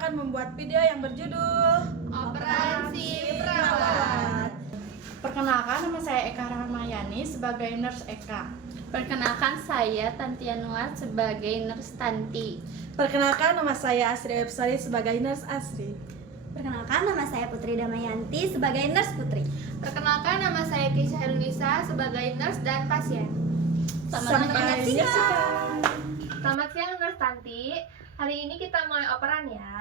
akan membuat video yang berjudul Operasi Perawat. Perkenalkan, nama saya Eka Rahmayani sebagai Nurse Eka. Perkenalkan, saya Tanti Anuar sebagai Nurse Tanti. Perkenalkan, nama saya Asri Websari sebagai Nurse Asri. Perkenalkan, nama saya Putri Damayanti sebagai Nurse Putri. Perkenalkan, nama saya Keisha Helunisa sebagai nurse dan pasien. Sampai menyaksikan. Selamat siang Nurse Tanti. Hari ini kita mulai operan ya.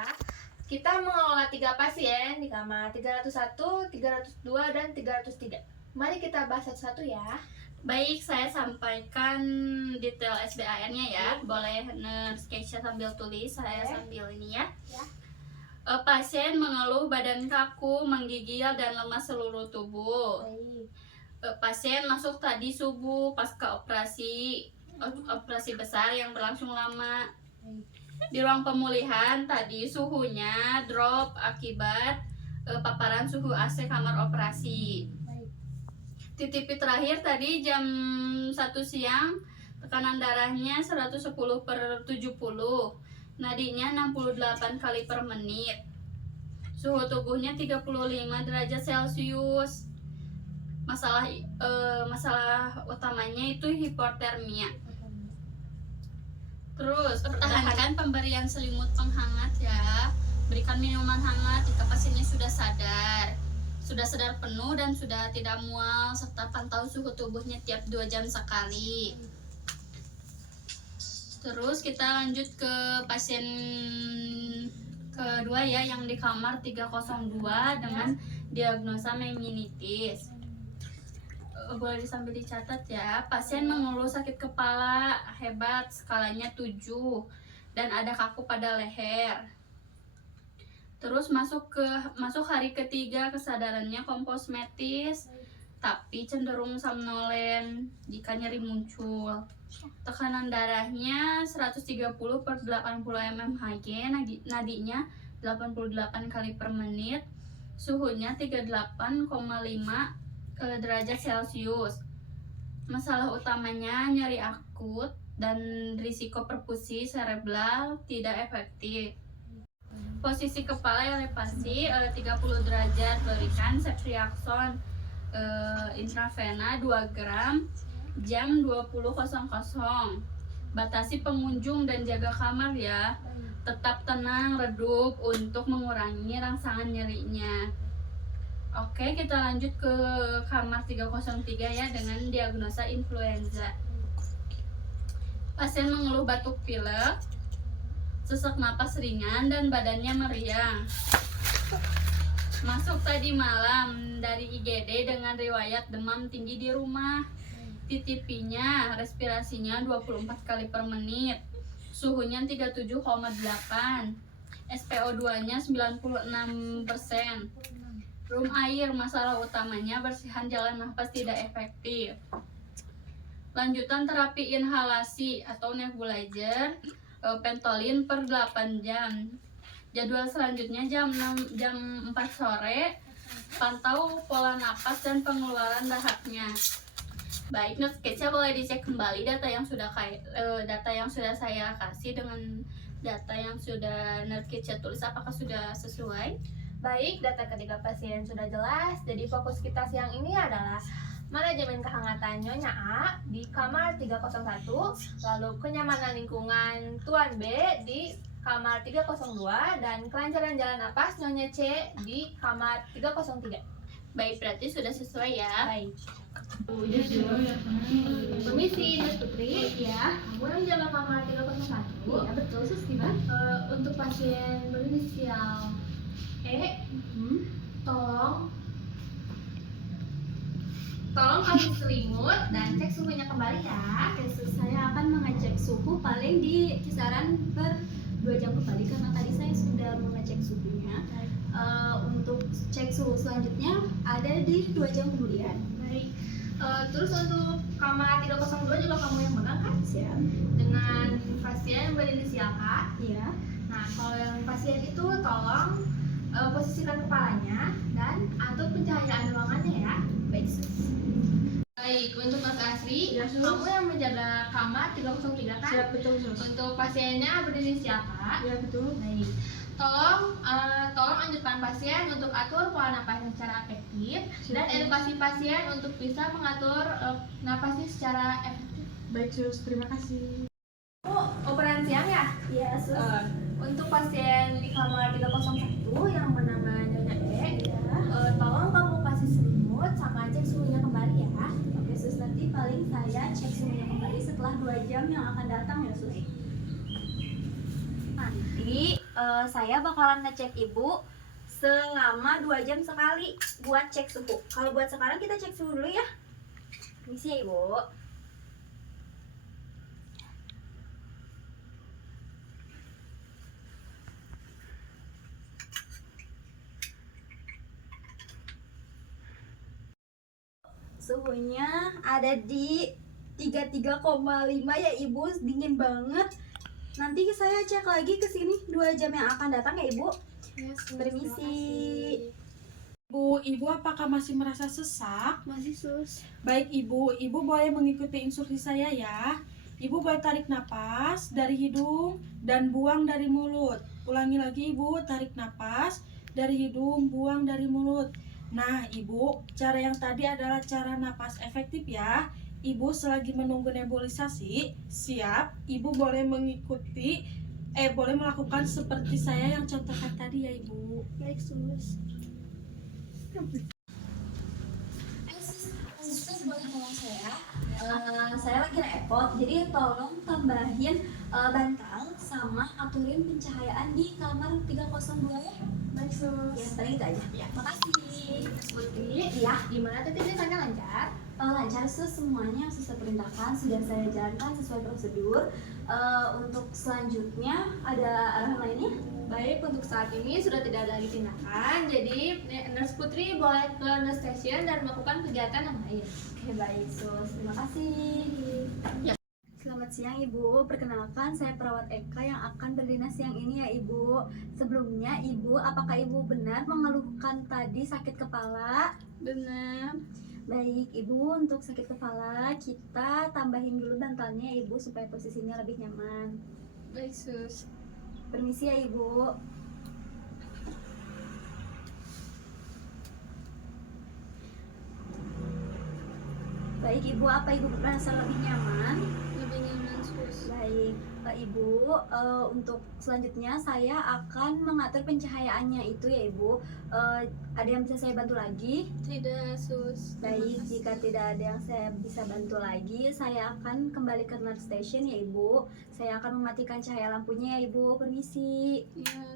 Kita mengelola 3 pasien di kamar 301, 302, dan 303. Mari kita bahas satu-satu ya. Baik, saya sampaikan detail SBAN-nya ya. Boleh Nurse Keisha sambil tulis, saya sambil ini ya. Pasien mengeluh badan kaku, menggigil, dan lemas seluruh tubuh. Pasien masuk tadi subuh pasca operasi besar yang berlangsung lama. Di ruang pemulihan tadi suhunya drop akibat paparan suhu AC kamar operasi. TTP terakhir tadi jam 1 siang, tekanan darahnya 110/70, nadinya 68 kali per menit, suhu tubuhnya 35 derajat Celcius. Masalah utamanya itu hipotermia. Terus pertahankan pemberian selimut penghangat ya. Berikan minuman hangat jika pasiennya sudah sadar penuh dan sudah tidak mual, serta pantau suhu tubuhnya tiap 2 jam sekali. Terus kita lanjut ke pasien kedua ya, yang di kamar 302 dengan diagnosa meningitis. Boleh sambil dicatat ya. Pasien mengeluh sakit kepala hebat, skalanya 7, dan ada kaku pada leher. Terus masuk hari ketiga, kesadarannya komposmetis tapi cenderung somnolen jika nyeri muncul. Tekanan darahnya 130/80 mmHg, nadinya 88 kali per menit, suhunya 38,5 derajat Celcius. Masalah utamanya nyeri akut dan risiko perfusi cerebral tidak efektif. Posisi kepala elevasi 30 derajat, berikan ceftriaxone intravena 2 gram jam 20.00. Batasi pengunjung dan jaga kamar ya. Tetap tenang, redup untuk mengurangi rangsangan nyerinya. Oke, kita lanjut ke kamar 303 ya, dengan diagnosa influenza. Pasien mengeluh batuk pilek, sesak napas ringan, dan badannya meriang. Masuk tadi malam dari IGD dengan riwayat demam tinggi di rumah. TTP-nya, respirasinya 24 kali per menit, suhunya 37,8, SPO2-nya 96%. Room air, masalah utamanya bersihan jalan nafas tidak efektif. Lanjutan terapi inhalasi atau nebulizer, Ventolin per 8 jam. Jadwal selanjutnya jam 4 sore, pantau pola napas dan pengeluaran dahaknya. Baik, Nurse Keisha boleh dicek kembali data yang sudah saya kasih dengan data yang sudah Nurse Keisha tulis, apakah sudah sesuai? Baik, data ketiga pasien sudah jelas. Jadi fokus kita siang ini adalah manajemen kehangatan Nyonya A di kamar 301, lalu kenyamanan lingkungan Tuan B di kamar 302, dan kelancaran jalan napas Nyonya C di kamar 303. Baik, berarti sudah sesuai ya. Baik. Permisi, Nurse Putri. Ya. Boleh jaga kamar 301? Ya betul, Sus. Gimana? Untuk pasien berinisial E, tolong kasih selimut dan cek suhunya kembali ya. Oke, saya akan mengecek suhu paling di kisaran per 2 jam kembali karena tadi saya sudah mengecek suhunya. Untuk cek suhu selanjutnya ada di 2 jam kemudian. Baik. Terus untuk kamar 302 juga kamu yang megang kan? Siap. Dengan pasien berinisial K. Iya. Nah, kalau yang pasien itu tolong posisikan kepalanya dan atur pencahayaan ruangannya ya. Baik, Sus. Baik, untuk Mas Asri, Ya, Sus. kamu yang menjaga kamar 303 kan? Siap, betul, Sus. Untuk pasiennya berinisial K. Ya, betul. Baik. Tolong anjurkan pasien untuk atur pola napasnya secara efektif dan edukasi pasien untuk bisa mengatur napasnya secara efektif. Baik sus, terima kasih. Operan siang ya? Iya, sus. Untuk pasien di kamar 301 yang bernama Nyonya E, tolong kamu kasih selimut sama cek suhunya kembali ya. Oke, sus. Nanti paling saya cek suhunya kembali setelah 2 jam yang akan datang ya, sus. Nanti saya bakalan ngecek ibu selama 2 jam sekali buat cek suhu. Kalau buat sekarang kita cek suhu dulu ya. Permisi ya, ibu. Suhunya ada di 33,5 ya ibu, dingin banget. Nanti saya cek lagi ke sini 2 jam yang akan datang ya ibu. Permisi. Ibu apakah masih merasa sesak? Masih sus. Baik ibu boleh mengikuti instruksi saya ya. Ibu boleh tarik napas dari hidung dan buang dari mulut. Ulangi lagi ibu, tarik napas dari hidung, buang dari mulut. Nah ibu, cara yang tadi adalah cara napas efektif ya. Ibu selagi menunggu nebulisasi, siap, ibu boleh boleh melakukan seperti saya yang contohkan tadi ya ibu. Baik sus. Sus, boleh tolong saya? Saya lagi repot, jadi tolong tambahin bantal sama aturin pencahayaan di kamar 302 ya. Baik sus. Ya, paling itu aja. Ya. Makasih. Putri, Iya. gimana tadi ceritanya lancar? Lancar, sus. Semuanya yang sudah perintahkan sudah saya jalankan sesuai prosedur. Untuk selanjutnya ada arahan lainnya? Baik, untuk saat ini sudah tidak ada lagi tindakan, jadi Nurse Putri boleh ke nurse station dan melakukan kegiatan yang lain. Oke, baik, sus. Terima kasih. Selamat siang ibu, perkenalkan saya perawat Eka yang akan berdinas siang ini ya ibu. Sebelumnya ibu, apakah ibu benar mengeluhkan tadi sakit kepala? Benar. Baik ibu, untuk sakit kepala kita tambahin dulu bantalnya ya ibu supaya posisinya lebih nyaman. Baik sus. Permisi ya ibu. Baik ibu, apa ibu merasa lebih nyaman? Lebih nyaman sus. Baik, ibu, untuk selanjutnya saya akan mengatur pencahayaannya itu ya ibu. Ada yang bisa saya bantu lagi? Tidak sus. Baik, jika tidak ada yang saya bisa bantu lagi, saya akan kembali ke nurse station ya ibu. Saya akan mematikan cahaya lampunya ya ibu. Permisi. Ya.